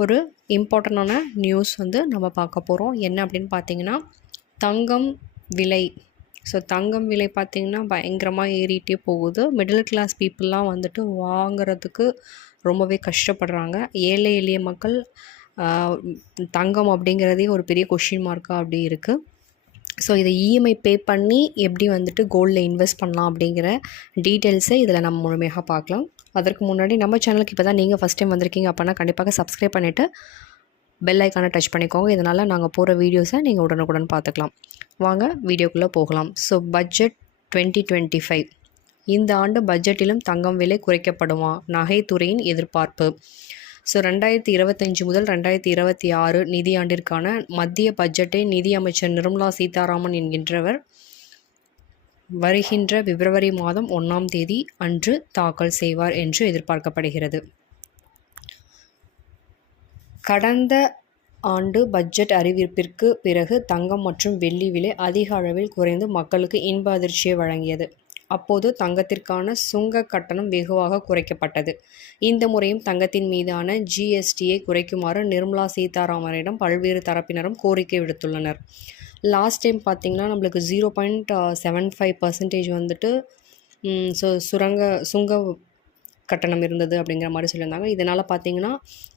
ஒரு இம்பார்ட்டண்ட்டான நியூஸ் வந்து நம்ம பார்க்க போகிறோம் என்ன அப்படின்னு பார்த்தீங்கன்னா தங்கம் விலை. ஸோ தங்கம் விலை பார்த்திங்கன்னா பயங்கரமாக ஏறிட்டே போகுது. மிடில் கிளாஸ் பீப்புளெலாம் வந்துட்டு வாங்குறதுக்கு ரொம்பவே கஷ்டப்படுறாங்க. ஏழை எளிய மக்கள் தங்கம் அப்படிங்கிறதே ஒரு பெரிய கொஷின் மார்க்காக அப்படி இருக்குது ஸோ இதை இஎம்ஐ பே பண்ணி எப்படி வந்துட்டு கோல்டில் இன்வெஸ்ட் பண்ணலாம் அப்படிங்கிற டீட்டெயில்ஸை இதில் நம்ம முழுமையாக பார்க்கலாம். அதற்கு முன்னாடி நம்ம சேனலுக்கு இப்போ தான் நீங்கள் ஃபஸ்ட் டைம் வந்திருக்கீங்க அப்படின்னா கண்டிப்பாக சப்ஸ்கிரைப் பண்ணிவிட்டு பெல் ஐக்கானை டச் பண்ணிக்கோங்க. இதனால் நாங்கள் போகிற வீடியோஸை நீங்கள் உடனுக்குடன் பார்த்துக்கலாம். வாங்க வீடியோக்குள்ளே போகலாம். So budget twenty twenty five இந்த ஆண்டு பட்ஜெட்டிலும் தங்கம் விலை குறைக்கப்படுமா? நகைத்துறையின் எதிர்பார்ப்பு. ஸோ ரெண்டாயிரத்தி இருபத்தஞ்சி முதல் ரெண்டாயிரத்தி இருபத்தி ஆறு நிதியாண்டிற்கான மத்திய பட்ஜெட்டை நிதியமைச்சர் நிர்மலா சீதாராமன் என்கின்றவர் வருகின்ற பிப்ரவரி மாதம் ஒன்றாம் தேதி அன்று தாக்கல் செய்வார் என்று எதிர்பார்க்கப்படுகிறது. கடந்த ஆண்டு பட்ஜெட் அறிவிப்பிற்கு பிறகு தங்கம் மற்றும் வெள்ளி விலை அதிக அளவில் குறைந்து மக்களுக்கு இன்ப அதிர்ச்சியை வழங்கியது. அப்போது தங்கத்திற்கான சுங்க கட்டணம் வெகுவாக குறைக்கப்பட்டது. இந்த முறையும் தங்கத்தின் மீதான ஜிஎஸ்டியை குறைக்குமாறு நிர்மலா சீதாராமனிடம் பல்வேறு தரப்பினரும் கோரிக்கை விடுத்துள்ளனர். லாஸ்ட் டைம் பார்த்திங்கன்னா நம்மளுக்கு zero point seven five percentage வந்துட்டு ஸோ சுரங்க சுங்க கட்டணம் இருந்தது அப்படிங்கிற மாதிரி சொல்லியிருந்தாங்க. இதனால் பார்த்தீங்கன்னா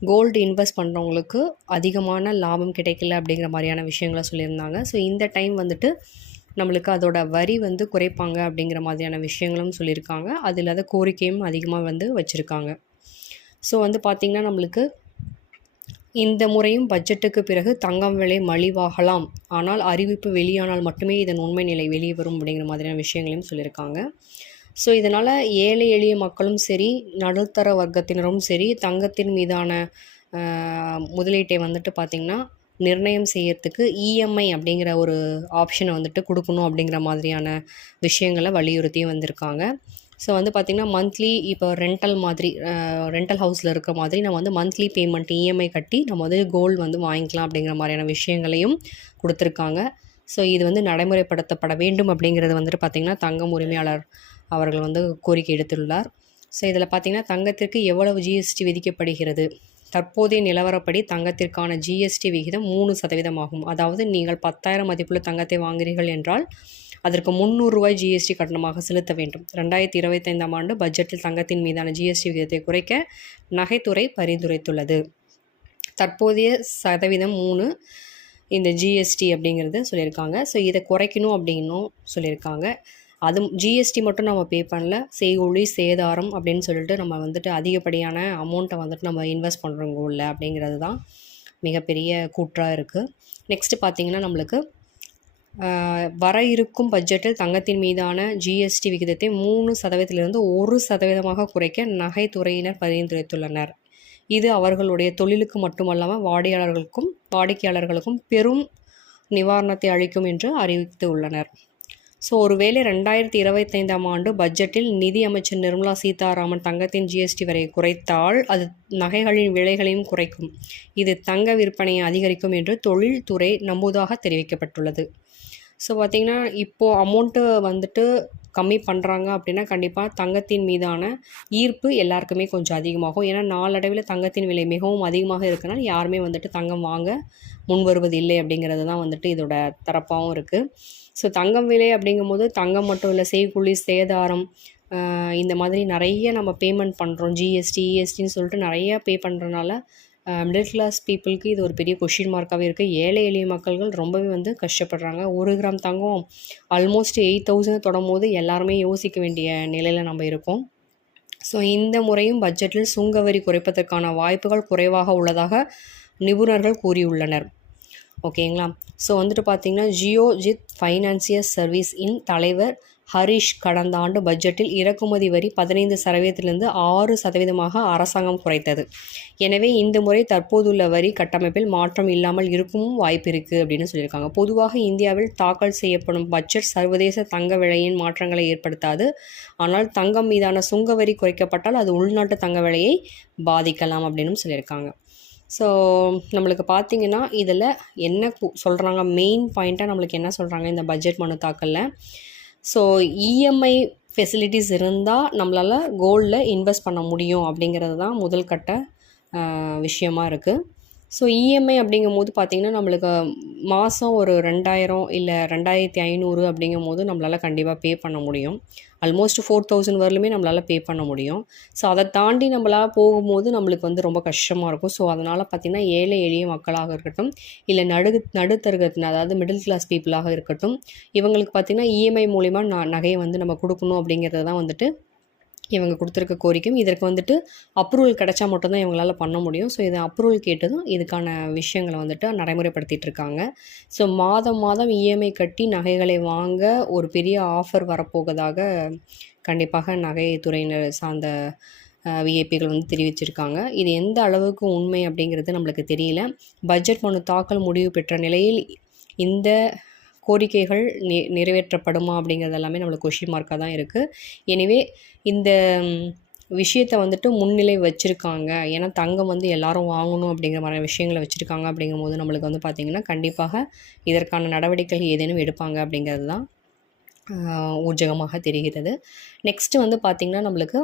கோல்டு இன்வெஸ்ட் பண்ணுறவங்களுக்கு அதிகமான லாபம் கிடைக்கல அப்படிங்கிற மாதிரியான விஷயங்களை சொல்லியிருந்தாங்க. ஸோ இந்த டைம் வந்துட்டு நம்மளுக்கு அதோட வரி வந்து குறைப்பாங்க அப்படிங்கிற மாதிரியான விஷயங்களும் சொல்லியிருக்காங்க. அது இல்லாத கோரிக்கையும் அதிகமாக வந்து வச்சுருக்காங்க. ஸோ வந்து பார்த்திங்கன்னா நம்மளுக்கு இந்த முறையும் பட்ஜெட்டுக்கு பிறகு தங்கம் விலை மலிவாகலாம். ஆனால் அறிவிப்பு வெளியானால் மட்டுமே இதன் உண்மை நிலை வெளியே வரும் அப்படிங்கிற மாதிரியான விஷயங்களையும் சொல்லியிருக்காங்க. ஸோ இதனால் ஏழை எளிய மக்களும் சரி நடுத்தர வர்க்கத்தினரும் சரி தங்கத்தின் மீதான முதலீட்டை வந்துட்டு பார்த்திங்கன்னா நிர்ணயம் செய்யறதுக்கு இஎம்ஐ அப்படிங்கிற ஒரு ஆப்ஷனை வந்துட்டு கொடுக்கணும் அப்படிங்கிற மாதிரியான விஷயங்களை வலியுறுத்தியும் வந்திருக்காங்க. ஸோ வந்து பார்த்திங்கன்னா மந்த்லி இப்போ ரெண்டல் மாதிரி ரெண்டல் ஹவுஸில் இருக்க மாதிரி நம்ம வந்து மந்த்லி பேமெண்ட் இஎம்ஐ கட்டி நம்ம வந்து கோல்டு வந்து வாங்கிக்கலாம் அப்படிங்கிற மாதிரியான விஷயங்களையும் கொடுத்துருக்காங்க. ஸோ இது வந்து நடைமுறைப்படுத்தப்பட வேண்டும் அப்படிங்கிறது வந்துட்டு பார்த்திங்கன்னா தங்கம் உரிமையாளர் அவர்கள் வந்து கோரிக்கை எடுத்துள்ளார். ஸோ இதில் பார்த்திங்கன்னா தங்கத்திற்கு எவ்வளவு ஜிஎஸ்டி விதிக்கப்படுகிறது? தற்போதைய நிலவரப்படி தங்கத்திற்கான ஜிஎஸ்டி விகிதம் மூணு சதவீதமாகும். அதாவது நீங்கள் பத்தாயிரம் மதிப்புள்ள தங்கத்தை வாங்குகிறீர்கள் என்றால் அதற்கு முந்நூறுரூவாய் ஜிஎஸ்டி கட்டணமாக செலுத்த வேண்டும். ரெண்டாயிரத்தி இருபத்தைந்தாம் ஆண்டு பட்ஜெட்டில் தங்கத்தின் மீதான ஜிஎஸ்டி விகிதத்தை குறைக்க நகைத்துறை பரிந்துரைத்துள்ளது. தற்போதைய சதவீதம் மூணு இந்த ஜிஎஸ்டி அப்படிங்கிறது சொல்லியிருக்காங்க. ஸோ இதை குறைக்கணும் அப்படின்னும் சொல்லியிருக்காங்க. அது ஜிஎஸ்டி மட்டும் நம்ம பே பண்ணல. செய்கூலி சேதாரம் அப்படின்னு சொல்லிட்டு நம்ம வந்துட்டு அதிகப்படியான அமௌண்ட்டை வந்துட்டு நம்ம இன்வெஸ்ட் பண்ணுறோங்க உள்ள அப்படிங்கிறது தான் மிகப்பெரிய கூற்றாக இருக்குது நெக்ஸ்ட்டு பார்த்திங்கன்னா நம்மளுக்கு வர இருக்கும் பட்ஜெட்டில் தங்கத்தின் மீதான ஜிஎஸ்டி விகிதத்தை மூணு சதவீதத்திலிருந்து ஒரு சதவீதமாக குறைக்க நகைத்துறையினர் பரிந்துரைத்துள்ளனர். இது அவர்களுடைய தொழிலுக்கு மட்டுமல்லாமல் வாடிக்கையாளர்களுக்கும் வாடிக்கையாளர்களுக்கும் பெரும் நிவாரணத்தை அளிக்கும் என்று அறிவித்து உள்ளனர் ஸோ ஒருவேளை ரெண்டாயிரத்தி இருபத்தைந்தாம் ஆண்டு பட்ஜெட்டில் நிதி அமைச்சர் நிர்மலா சீதாராமன் தங்கத்தின் ஜிஎஸ்டி வரை குறைத்தால் அது நகைகளின் விலைகளையும் குறைக்கும். இது தங்க விற்பனையை அதிகரிக்கும் என்று தொழில்துறை நம்புவதாக தெரிவிக்கப்பட்டுள்ளது. ஸோ பார்த்திங்கன்னா இப்போது அமௌண்ட்டு வந்துட்டு கம்மி பண்ணுறாங்க அப்படின்னா கண்டிப்பாக தங்கத்தின் மீதான ஈர்ப்பு எல்லாருக்குமே கொஞ்சம் அதிகமாகும். ஏன்னா நாளடைவில் தங்கத்தின் விலை மிகவும் அதிகமாக இருக்கனால யாருமே வந்துட்டு தங்கம் வாங்க முன் வருவது இல்லை அப்படிங்கிறது தான் வந்துட்டு இதோட தரப்பாகவும் இருக்குது ஸோ தங்கம் விலை அப்படிங்கும்போது தங்கம் மட்டும் இல்லை செய்கூலி சேதாரம் இந்த மாதிரி நிறைய நம்ம பேமெண்ட் பண்ணுறோம் ஜிஎஸ்டி இஎஸ்டின்னு சொல்லிட்டு நிறையா பே பண்ணுறனால மிடில் கிளாஸ் பீப்புளுக்கு இது ஒரு பெரிய கொஷின் மார்க்காகவே இருக்குது ஏழை எளிய மக்கள்கள் ரொம்பவே வந்து கஷ்டப்படுறாங்க. ஒரு கிராம் தங்கம் ஆல்மோஸ்ட் எயிட் தௌசண்ட் தொடும் போது எல்லாருமே யோசிக்க வேண்டிய நிலையில் நம்ம இருக்கோம். ஸோ இந்த முறையும் பட்ஜெட்டில் சுங்கவரி குறைப்பதற்கான வாய்ப்புகள் குறைவாக உள்ளதாக நிபுணர்கள் கூறியுள்ளனர். ஓகேங்களா ஸோ வந்துட்டு பார்த்தீங்கன்னா ஜியோ ஜித் ஃபைனான்சியல் சர்வீஸ் இன் தலைவர் ஹரிஷ் கடந்த ஆண்டு பட்ஜெட்டில் இறக்குமதி வரி பதினைந்து சதவீதத்திலிருந்து ஆறு சதவீதமாக அரசாங்கம் குறைத்தது. எனவே இந்த முறை தற்போதுள்ள வரி கட்டமைப்பில் மாற்றம் இல்லாமல் இருக்கவும் வாய்ப்பு இருக்குது அப்படின்னு சொல்லியிருக்காங்க. பொதுவாக இந்தியாவில் தாக்கல் செய்யப்படும் பட்ஜெட் சர்வதேச தங்க விலையின் மாற்றங்களை ஏற்படுத்தாது. ஆனால் தங்கம் மீதான சுங்க வரி குறைக்கப்பட்டால் அது உள்நாட்டு தங்க விலையை பாதிக்கலாம் அப்படின்னு சொல்லியிருக்காங்க. ஸோ நம்மளுக்கு பார்த்திங்கன்னா இதில் என்ன சொல்கிறாங்க மெயின் பாயிண்ட்டாக நம்மளுக்கு என்ன சொல்கிறாங்க இந்த பட்ஜெட் மனு தாக்கலில்? ஸோ இஎம்ஐ ஃபெசிலிட்டிஸ் இருந்தால் நம்மளால் கோல்டில் இன்வெஸ்ட் பண்ண முடியும் அப்படிங்கிறது தான் முதல் கட்ட விஷயமா இருக்குது ஸோ இஎம்ஐ அப்படிங்கும்போது பார்த்திங்கன்னா நம்மளுக்கு மாதம் ஒரு ரெண்டாயிரம் இல்லை ரெண்டாயிரத்தி ஐநூறு அப்படிங்கும்போது நம்மளால் கண்டிப்பாக பே பண்ண முடியும். ஆல்மோஸ்ட் ஃபோர் தௌசண்ட் வரலுமே நம்மளால் பே பண்ண முடியும். ஸோ அதை தாண்டி நம்மளால் போகும்போது நம்மளுக்கு வந்து ரொம்ப கஷ்டமாக இருக்கும். ஸோ அதனால் பார்த்திங்கன்னா ஏழை எளிய மக்களாக இருக்கட்டும் இல்லை நடு நடுத்தருகத்தின் அதாவது மிடில் கிளாஸ் பீப்புளாக இருக்கட்டும் இவங்களுக்கு பார்த்திங்கன்னா இஎம்ஐ மூலிமா ந நகையை வந்து நம்ம கொடுக்கணும் அப்படிங்கிறது தான் வந்துட்டு இவங்க கொடுத்துருக்க கோரிக்கையும் இதற்கு வந்துட்டு அப்ரூவல் கிடைச்சா மட்டும்தான் இவங்களால் பண்ண முடியும். ஸோ இதை அப்ரூவல் கேட்டதும் இதுக்கான விஷயங்களை வந்துட்டு நடைமுறைப்படுத்திட்டு இருக்காங்க. ஸோ மாதம் மாதம் இஎம்ஐ கட்டி நகைகளை வாங்க ஒரு பெரிய ஆஃபர் வரப்போவதாக கண்டிப்பாக நகைத்துறையினர் சார்ந்த விஐபிகள் வந்து தெரிவிச்சிருக்காங்க. இது எந்த அளவுக்கு உண்மை அப்படிங்கிறது நம்மளுக்கு தெரியல. பட்ஜெட் மனு தாக்கல் முடிவு பெற்ற நிலையில் இந்த கோரிக்கைகள் நி நிறைவேற்றப்படுமா அப்படிங்கிறது எல்லாமே நம்மளுக்கு கொஷின் மார்க்காக தான் இருக்குது எனிவே இந்த விஷயத்தை வந்துட்டு முன்னிலை வச்சுருக்காங்க. ஏன்னா தங்கம் வந்து எல்லாரும் வாங்கணும் அப்படிங்கிற மாதிரி விஷயங்களை வச்சுருக்காங்க அப்படிங்கும்போது நம்மளுக்கு வந்து பார்த்திங்கன்னா கண்டிப்பாக இதற்கான நடவடிக்கைகள் ஏதேனும் எடுப்பாங்க அப்படிங்கிறது தான் ஊர்ஜகமாக தெரிகிறது. நெக்ஸ்ட்டு வந்து பார்த்திங்கன்னா நம்மளுக்கு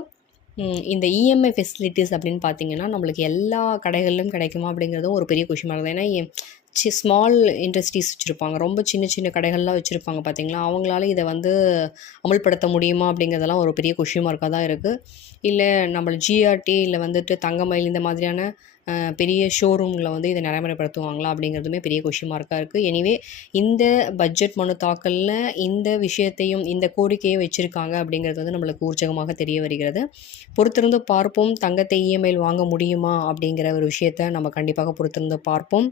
இந்த இஎம்ஐ ஃபெசிலிட்டிஸ் அப்படின்னு பார்த்தீங்கன்னா நம்மளுக்கு எல்லா கடைகளிலும் கிடைக்குமா அப்படிங்கிறதும் ஒரு பெரிய கொஷின் மார்க் தான். ஏன்னா சி ஸ்மால் இண்டஸ்ட்ரீஸ் வச்சுருப்பாங்க. ரொம்ப சின்ன சின்ன கடைகள்லாம் வச்சுருப்பாங்க பார்த்தீங்களா அவங்களால இதை வந்து அமல்படுத்த முடியுமா அப்படிங்கிறதெல்லாம் ஒரு பெரிய கொஷின் மார்க்காக தான் இருக்குது இல்லை நம்மள ஜிஆர்டி இல்லை வந்துட்டு தங்கமயில் இந்த மாதிரியான பெரிய ஷோரூமில் வந்து இதை நடைமுறைப்படுத்துவாங்களா அப்படிங்கிறதுமே பெரிய கொஷின் மார்க்காக இருக்குது எனிவே இந்த பட்ஜெட் மனு தாக்கலில் இந்த விஷயத்தையும் இந்த கோரிக்கையை வச்சுருக்காங்க அப்படிங்கிறது வந்து நம்மளுக்கு ஊர்ஜகமாக தெரிய வருகிறது. பொறுத்திருந்து பார்ப்போம் தங்கத்தை இஎம்ஐயில் வாங்க முடியுமா அப்படிங்கிற ஒரு விஷயத்த நம்ம கண்டிப்பாக பொறுத்திருந்து பார்ப்போம்.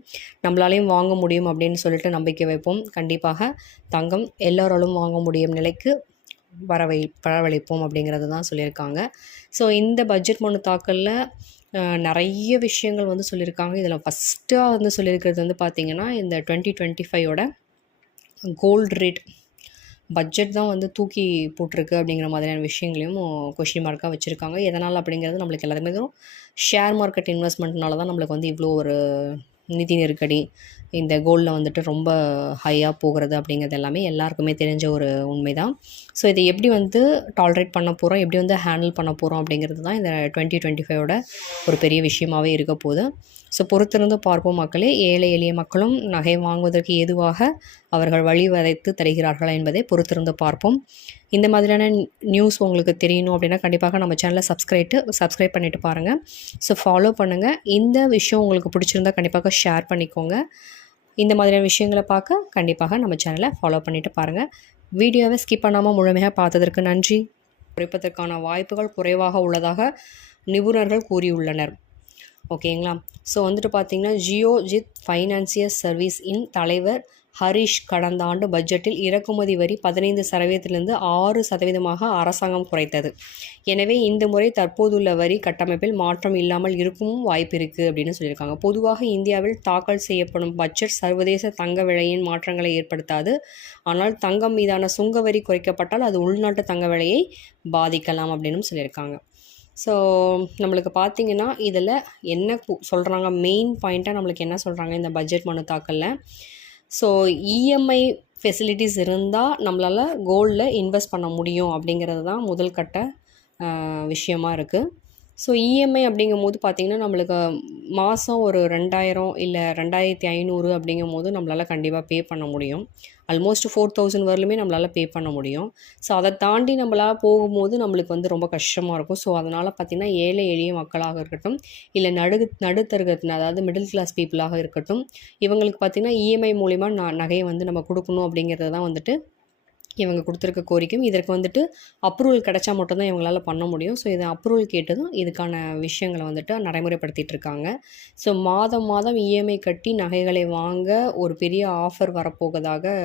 நம்மளாலையும் வாங்க முடியும் அப்படின்னு சொல்லிட்டு நம்பிக்கை வைப்போம். கண்டிப்பாக தங்கம் எல்லோராலும் வாங்க முடியும் நிலைக்கு வரவை வரவழைப்போம் அப்படிங்கிறது தான் சொல்லியிருக்காங்க. ஸோ இந்த பட்ஜெட் மனு தாக்கலில் நிறைய விஷயங்கள் வந்து சொல்லியிருக்காங்க. இதில் ஃபஸ்ட்டாக வந்து சொல்லியிருக்கிறது வந்து பார்த்திங்கன்னா இந்த டுவெண்ட்டி டுவெண்ட்டி ஃபைவோட கோல்டு ரேட் பட்ஜெட் தான் வந்து தூக்கி போட்டிருக்கு அப்படிங்கிற மாதிரியான விஷயங்களையும் கொஷின் மார்க்காக வச்சுருக்காங்க. எதனால் அப்படிங்கிறது நம்மளுக்கு எல்லாத்துக்குமே ஷேர் மார்க்கெட் இன்வெஸ்ட்மெண்ட்னால தான் நம்மளுக்கு வந்து இவ்வளோ ஒரு நிதி நெருக்கடி இந்த கோல்டில் வந்துட்டு ரொம்ப ஹையாக போகிறது அப்படிங்கிறது எல்லாமே எல்லாருக்குமே தெரிஞ்ச ஒரு உண்மை தான் ஸோ இதை எப்படி வந்து டாலரேட் பண்ண போகிறோம் எப்படி வந்து ஹேண்டில் பண்ண போகிறோம் அப்படிங்கிறது தான் இந்த டுவெண்ட்டி டுவெண்ட்டி ஃபைவோட ஒரு பெரிய விஷயமாகவே இருக்க போகுது. ஸோ பொறுத்திருந்து பார்ப்போம் மக்களே. ஏழை எளிய மக்களும் நகை வாங்குவதற்கு ஏதுவாக அவர்கள் வழி வதைத்து தருகிறார்களா என்பதை பொறுத்திருந்து பார்ப்போம். இந்த மாதிரியான நியூஸ் உங்களுக்கு தெரியணும் அப்படின்னா கண்டிப்பாக நம்ம சேனலை சப்ஸ்கிரைட்டு சப்ஸ்கிரைப் பண்ணிவிட்டு பாருங்கள் ஸோ ஃபாலோ பண்ணுங்கள் இந்த விஷயம் உங்களுக்கு பிடிச்சிருந்தா கண்டிப்பாக ஷேர் பண்ணிக்கோங்க. இந்த மாதிரியான விஷயங்களை பார்க்க கண்டிப்பாக நம்ம சேனலை ஃபாலோ பண்ணிவிட்டு பாருங்கள் வீடியோவை ஸ்கிப் பண்ணாமல் முழுமையாக பார்த்ததற்கு நன்றி. குறைப்பதற்கான வாய்ப்புகள் குறைவாக உள்ளதாக நிபுணர்கள் கூறியுள்ளனர். ஓகேங்களா ஸோ வந்துட்டு பார்த்திங்கன்னா ஜியோ ஜித் ஃபைனான்சியல் சர்வீஸ் இன் தலைவர் ஹரிஷ் கடந்த ஆண்டு பட்ஜெட்டில் இறக்குமதி வரி பதினைந்து சதவீதத்திலிருந்து ஆறு சதவீதமாக அரசாங்கம் குறைத்தது. எனவே இந்த முறை தற்போதுள்ள வரி கட்டமைப்பில் மாற்றம் இல்லாமல் இருக்கவும் வாய்ப்பு இருக்குது அப்படின்னு சொல்லியிருக்காங்க. பொதுவாக இந்தியாவில் தாக்கல் செய்யப்படும் பட்ஜெட் சர்வதேச தங்க விலையின் மாற்றங்களை ஏற்படுத்தாது. ஆனால் தங்கம் மீதான சுங்க வரி குறைக்கப்பட்டால் அது உள்நாட்டு தங்க விலையை பாதிக்கலாம் அப்படின்னு சொல்லியிருக்காங்க. ஸோ நம்மளுக்கு பார்த்திங்கன்னா இதில் என்ன சொல்கிறாங்க மெயின் பாயிண்ட்டாக நம்மளுக்கு என்ன சொல்கிறாங்க இந்த பட்ஜெட் மனு தாக்கலில்? ஸோ இஎம்ஐ ஃபெசிலிட்டிஸ் இருந்தால் நம்மளால் கோல்டில் இன்வெஸ்ட் பண்ண முடியும் அப்படிங்கிறது தான் முதல் கட்ட விஷயமா இருக்குது ஸோ இஎம்ஐ அப்படிங்கும்போது பார்த்திங்கன்னா நம்மளுக்கு மாதம் ஒரு ரெண்டாயிரம் இல்லை ரெண்டாயிரத்தி ஐநூறு அப்படிங்கும்போது நம்மளால் கண்டிப்பாக பே பண்ண முடியும். ஆல்மோஸ்ட் ஃபோர் தௌசண்ட் வரலுமே நம்மளால் பே பண்ண முடியும். ஸோ அதை தாண்டி நம்மளால் போகும்போது நம்மளுக்கு வந்து ரொம்ப கஷ்டமாக இருக்கும். ஸோ அதனால் பார்த்திங்கன்னா ஏழை எளிய மக்களாக இருக்கட்டும் இல்லை நடு நடுத்தருகத்தின் அதாவது மிடில் கிளாஸ் பீப்புளாக இருக்கட்டும் இவங்களுக்கு பார்த்திங்கன்னா இஎம்ஐ மூலிமா நான் நகையை வந்து நம்ம கொடுக்கணும் அப்படிங்கிறது தான் வந்துட்டு இவங்க கொடுத்துருக்க கோரிக்கையும் இதற்கு வந்துட்டு அப்ரூவல் கிடைச்சா மட்டும்தான் இவங்களால் பண்ண முடியும். ஸோ இதை அப்ரூவல் கேட்டதும் இதுக்கான விஷயங்களை வந்துட்டு நடைமுறைப்படுத்திட்டு இருக்காங்க ஸோ மாதம் மாதம் இஎம்ஐ கட்டி நகைகளை வாங்க ஒரு பெரிய ஆஃபர் வரப்போவதாக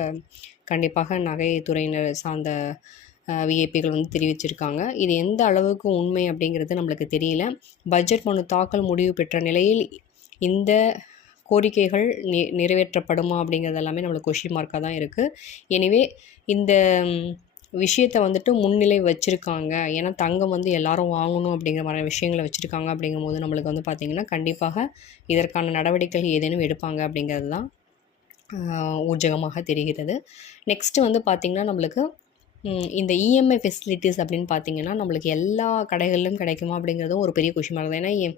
கண்டிப்பாக நகைத்துறையினர் சார்ந்த விஐபிகள் வந்து தெரிவிச்சிருக்காங்க. இது எந்த அளவுக்கு உண்மை அப்படிங்கிறது நம்மளுக்கு தெரியல. பட்ஜெட் மனு தாக்கல் முடிவு பெற்ற நிலையில் இந்த கோரிக்கைகள் நி நிறைவேற்றப்படுமா அப்படிங்கிறது எல்லாமே நம்மளுக்கு கொஷின் மார்க்காக தான் இருக்குது எனிவே இந்த விஷயத்தை வந்துட்டு முன்னிலை வச்சுருக்காங்க. ஏன்னா தங்கம் வந்து எல்லாரும் வாங்கணும் அப்படிங்கிற மாதிரி விஷயங்களை வச்சுருக்காங்க அப்படிங்கும்போது நம்மளுக்கு வந்து பார்த்திங்கன்னா கண்டிப்பாக இதற்கான நடவடிக்கைகள் ஏதேனும் எடுப்பாங்க அப்படிங்கிறது தான் ஊர்ஜகமாக தெரிகிறது. நெக்ஸ்ட்டு வந்து பார்த்திங்கன்னா நம்மளுக்கு இந்த இஎம்ஐ ஃபெசிலிட்டிஸ் அப்படின்னு பார்த்தீங்கன்னா நம்மளுக்கு எல்லா கடைகளிலும் கிடைக்குமா அப்படிங்கிறதும் ஒரு பெரிய கொஷின் மார்க் தான். ஏன்னா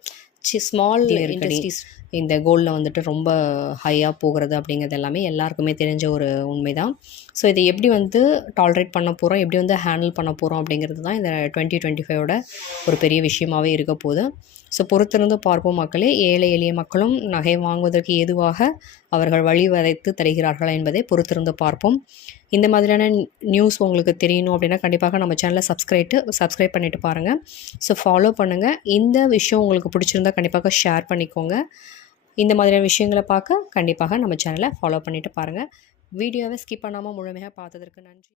ஸ்மால். இண்டஸ்ட்ரீஸ் இந்த கோல்டில் வந்துட்டு ரொம்ப ஹையாக போகிறது அப்படிங்கிறது எல்லாமே எல்லாருக்குமே தெரிஞ்ச ஒரு உண்மை தான் ஸோ இதை எப்படி வந்து டாலரேட் பண்ண போகிறோம் எப்படி வந்து ஹேண்டில் பண்ண போகிறோம் அப்படிங்கிறது தான் இந்த டுவெண்ட்டி டுவெண்ட்டி ஃபைவோட ஒரு பெரிய விஷயமாகவே இருக்க போகுது. ஸோ பொறுத்திருந்து பார்ப்போம் மக்களே. ஏழை எளிய மக்களும் நகை வாங்குவதற்கு ஏதுவாக அவர்கள் வழிவதைத்து தருகிறார்களா என்பதை பொறுத்திருந்து பார்ப்போம். இந்த மாதிரியான நியூஸ் உங்களுக்கு தெரியணும் அப்படின்னா கண்டிப்பாக நம்ம சேனலை சப்ஸ்கிரைட்டு சப்ஸ்கிரைப் பண்ணிட்டு பாருங்கள் ஸோ ஃபாலோ பண்ணுங்கள் இந்த விஷயம் உங்களுக்கு பிடிச்சிருந்தா கண்டிப்பாக ஷேர் பண்ணிக்கோங்க. இந்த மாதிரியான விஷயங்களை பார்க்க கண்டிப்பாக நம்ம சேனலை ஃபாலோ பண்ணிவிட்டு பாருங்கள் வீடியோவை ஸ்கிப் பண்ணாமல் முழுமையாக பார்த்ததற்கு நன்றி.